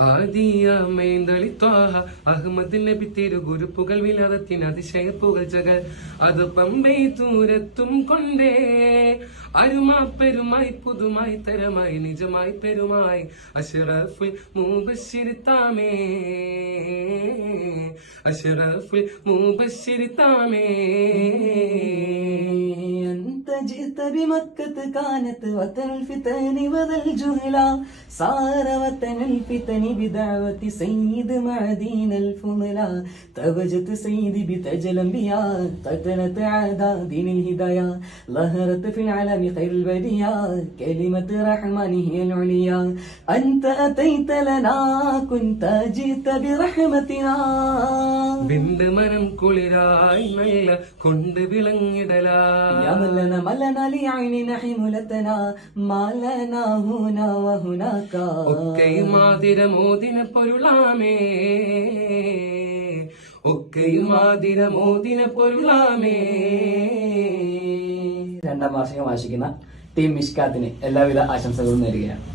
ആദിയമേന്തളിത്വാഹ അഹമ്മദ് നബി തിരു ഗുരുപ്പുകൾ വിലാതത്തിൻ അതിശയ പുകഴ്ചകൾ അത് പമ്പൈ ദൂരത്തും കൊണ്ടേ. അരുമാ പെരുമായി പുതുമായി തരമായി നിജമായി പെരുമായി. അഷറഫുൽ മൂബശിരിത്താമേ അഷറഫുൽ മൂബശിരിത്താമേ جئت بمكة كانت وطن الفتن وذا الجهلا صار وطن الفتن بدعوة سيد معدين الفضلا توجت سيدي بتاج الأنبياء قتلت أعداء دين الهداية ظهرت في العالم خير البرية كلمة الرحمن هي العليا. أنت أتيت لنا كنت جئت برحمتنا. ബിന്ദു കുളിരായി നല്ല കൊണ്ട് വിളങ്ങിടലായും ആതിരമോദിന പൊരുളാമേ. ഒക്കെയും ആതിരമോദിന പൊരുളാമേ. രണ്ടാം വാർഷികം വാശിക്കുന്ന ടീം മിഷ്കാത്തിന് എല്ലാവിധ ആശംസകളും നേരുകയാണ്.